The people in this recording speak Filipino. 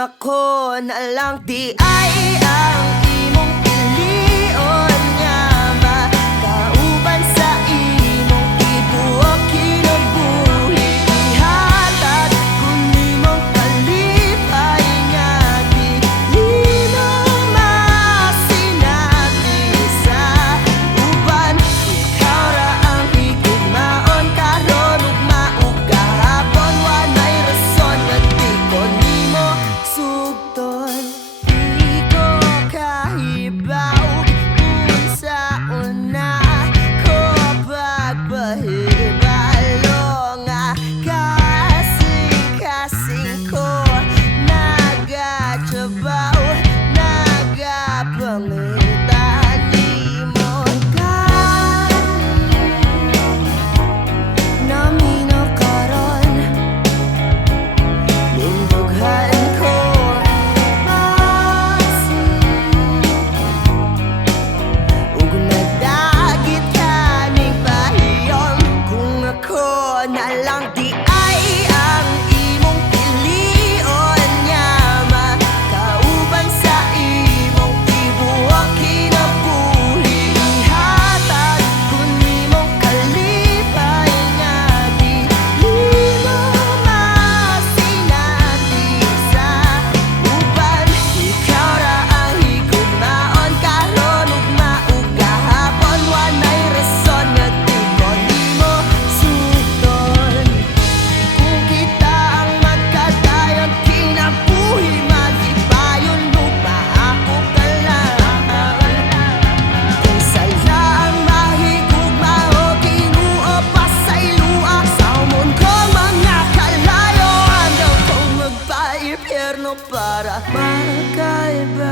ako na lang di ay ang imong pilion nga makauban sa imong tibuok kinabuhi. Ihatag kun imong kalipay nga dili mo masinati sa uban. Ikaw ra ang higugmaon karon ug maug kahapon. Walay rason nga di ko nimo sugton. Di ko kahibaw kung sauna ko pagpahibalo nga kasing-kasing ko nagatsabaw, nagapangitan nimo ka namino karon. Lindughan ko ug nadagit kaning pahiyom. Kung ako na lang di ay ang imong pilion nga makauban sa imong tibuok kinabuhi. Ihatag kun imong kalipay nga dili mo masinati sa uban. Ikaw ra ang higugmaon karon ug maug kahapon. Walay rason nga di ko nimo sugton. Kung kita ang magkadayon kinabuhi, magipayon ug maako ka lang. Kung sala ang mahigugma o Ginoo pasayloak sa umon ko mga kalayo, hanggang kong magpa-impyerno para makaiba.